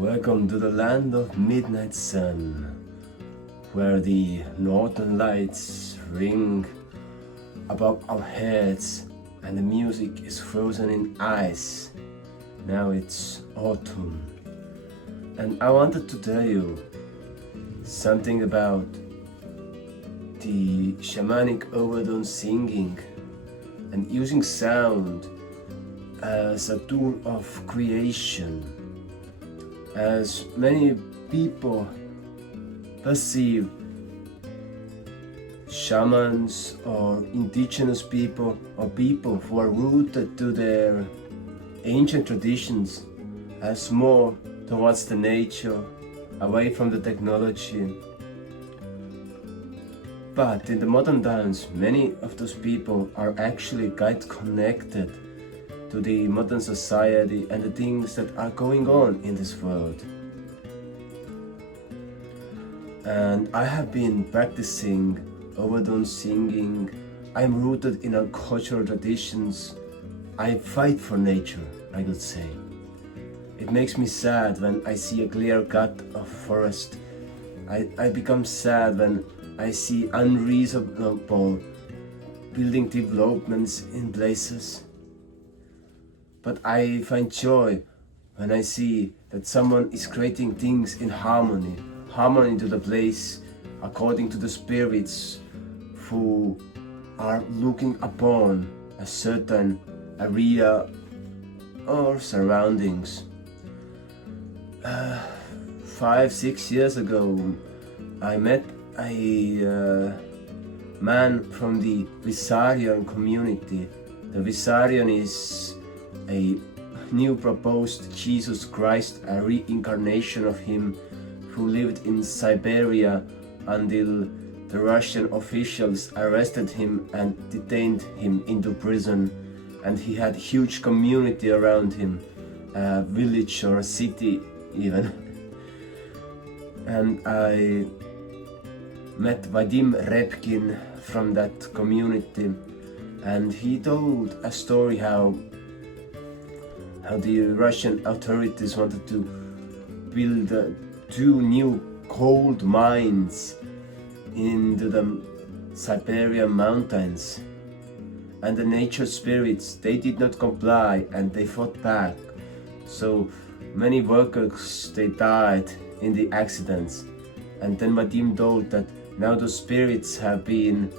Welcome to the land of midnight sun, where the northern lights ring above our heads and the music is frozen in ice. Now it's autumn, and I wanted to tell you something about the shamanic overdone singing and using sound as a tool of creation. As many people perceive shamans or indigenous people or people who are rooted to their ancient traditions as more towards the nature, away from the technology. But in the modern times, many of those people are actually quite connected to the modern society and the things that are going on in this world. And I have been practicing overdone singing. I'm rooted in our cultural traditions. I fight for nature, I could say. It makes me sad when I see a clear cut of forest. I become sad when I see unreasonable building developments in places. But I find joy when I see that someone is creating things in harmony to the place, according to the spirits who are looking upon a certain area or surroundings. 5-6 years ago, I met a man from the Visarian community. The Visarian is a new proposed Jesus Christ, a reincarnation of him who lived in Siberia until the Russian officials arrested him and detained him into prison, and he had huge community around him, a village or a city even. And I met Vadim Repkin from that community, and he told a story how the Russian authorities wanted to build 2 new gold mines into the Siberian mountains, and the nature spirits, they did not comply and they fought back. So many workers, they died in the accidents. And then Vadim told that now the spirits have been,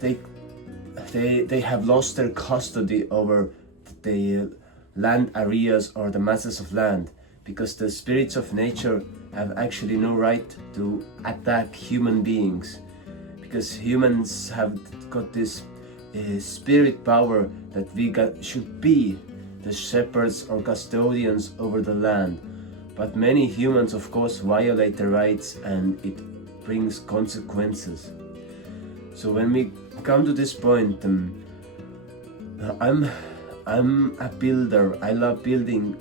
they have lost their custody over the land areas or the masses of land, because the spirits of nature have actually no right to attack human beings, because humans have got this spirit power that we should be the shepherds or custodians over the land. But many humans, of course, violate the rights, and it brings consequences. So when we come to this point, I'm a builder. I love building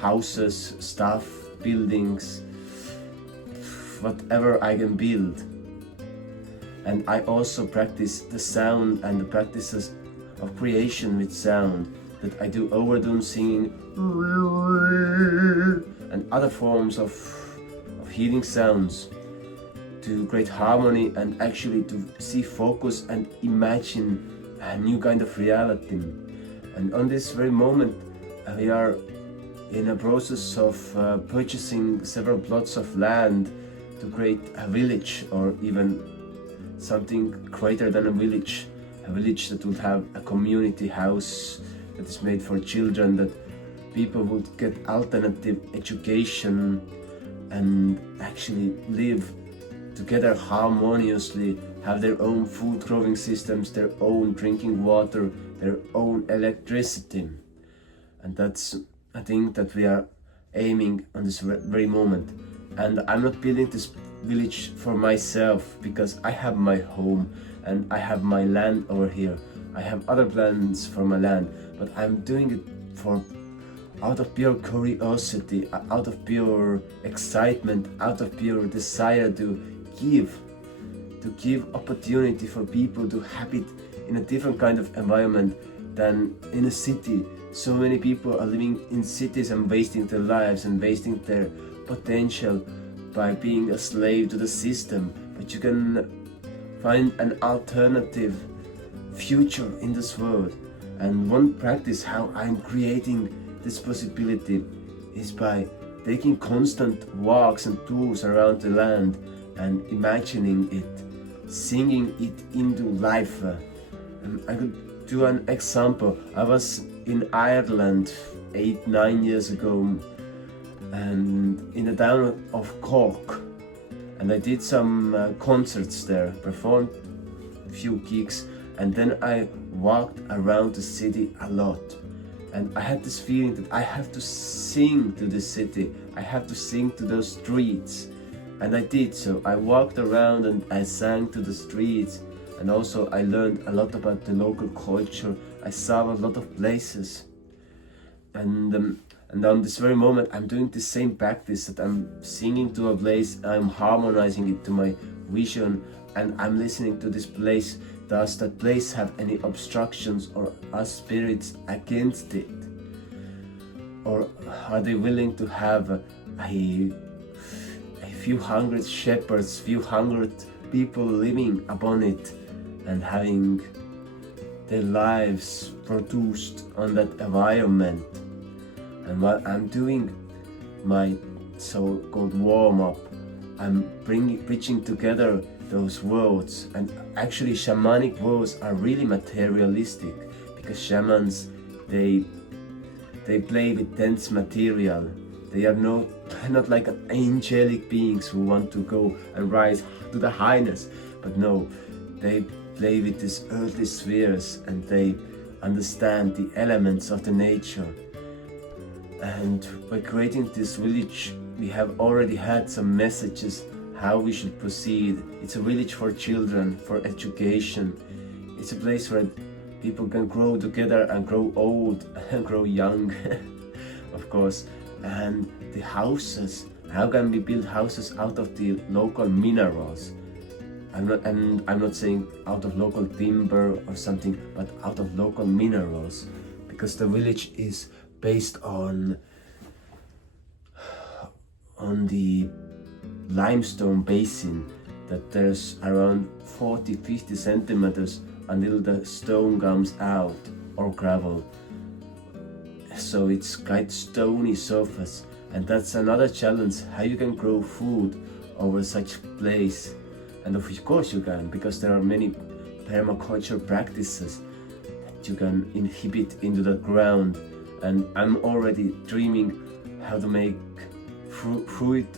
houses, stuff, buildings, whatever I can build. And I also practice the sound and the practices of creation with sound, that I do overdone singing and other forms of healing sounds to create harmony and actually to see focus and imagine a new kind of reality. And on this very moment, we are in a process of purchasing several plots of land to create a village, or even something greater than a village that would have a community house that is made for children, that people would get alternative education and actually live together harmoniously, have their own food growing systems, their own drinking water, their own electricity. And that's a thing that we are aiming on this very moment. And I'm not building this village for myself, because I have my home and I have my land over here. I have other plans for my land, but I'm doing it out of pure curiosity, out of pure excitement, out of pure desire to give opportunity for people to habit in a different kind of environment than in a city So many people are living in cities and wasting their lives and wasting their potential by being a slave to the system. But you can find an alternative future in this world. And one practice how I'm creating this possibility is by taking constant walks and tours around the land and imagining it, singing it into life. I could do an example. I was in Ireland 8-9 years ago, and in the town of Cork, and I did some concerts there, performed a few gigs, and then I walked around the city a lot. And I had this feeling that I have to sing to the city, I have to sing to those streets. And I did so. I walked around and I sang to the streets, and also I learned a lot about the local culture. I saw a lot of places. And on this very moment I'm doing the same practice, that I'm singing to a place, I'm harmonizing it to my vision, and I'm listening to this place. Does that place have any obstructions, or are spirits against it? Or are they willing to have a few hundred shepherds, few hundred people living upon it and having their lives produced on that environment? And while I'm doing my so-called warm-up, I'm bridging together those worlds. And actually shamanic worlds are really materialistic, because shamans, they play with dense material. They are not like angelic beings who want to go and rise to the highness, but no, they play with these earthly spheres, and they understand the elements of the nature. And by creating this village, we have already had some messages how we should proceed. It's a village for children, for education. It's a place where people can grow together and grow old and grow young, of course. And the houses, how can we build houses out of the local minerals? I'm not saying out of local timber or something, but out of local minerals, because the village is based on the limestone basin, that there's around 40-50 centimeters until the stone comes out, or gravel. So it's quite stony surface, and that's another challenge, how you can grow food over such place. And of course you can, because there are many permaculture practices that you can inhibit into the ground. And I'm already dreaming how to make fruit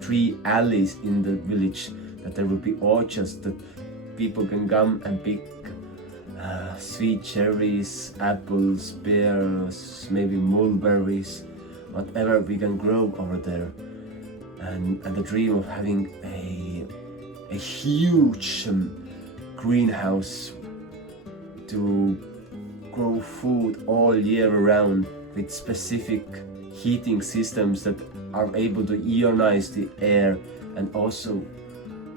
tree alleys in the village, that there will be orchards that people can come and pick sweet cherries, apples, pears, maybe mulberries, whatever we can grow over there. And the dream of having a huge greenhouse to grow food all year round, with specific heating systems that are able to ionize the air and also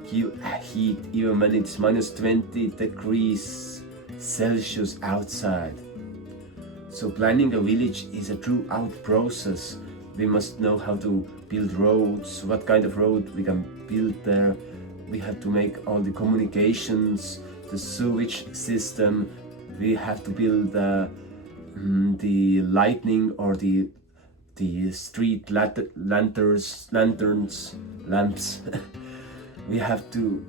give heat even when it's minus 20 degrees Celsius outside. So planning a village is a throughout process. We must know how to build roads, what kind of road we can build there. We have to make all the communications, the sewage system. We have to build the lightning or the street lanterns, lamps. We have to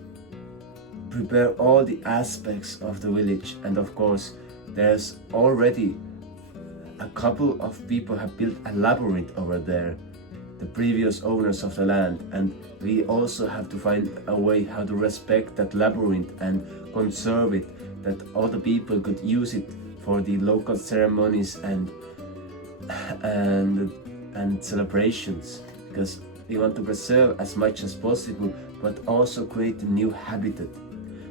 prepare all the aspects of the village, and of course there's already a couple of people have built a labyrinth over there, the previous owners of the land, and we also have to find a way how to respect that labyrinth and conserve it, that other people could use it for the local ceremonies and celebrations, because we want to preserve as much as possible, but also create a new habitat.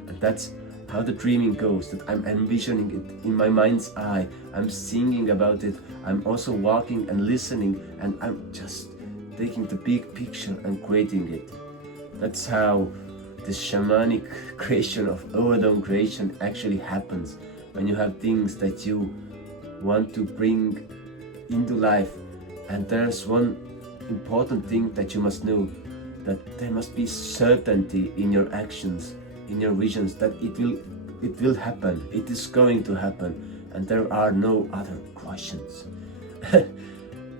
And that's how the dreaming goes, that I'm envisioning it in my mind's eye, I'm singing about it, I'm also walking and listening, and I'm just taking the big picture and creating it. That's how the shamanic creation of overdome creation actually happens, when you have things that you want to bring into life. And there's one important thing that you must know, that there must be certainty in your actions, in your visions, that it will happen, it is going to happen, and there are no other questions.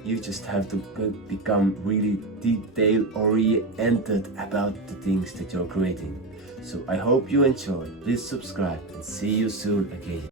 You just have to become really detail oriented about the things that you're creating. So I hope you enjoy. Please subscribe and see you soon again.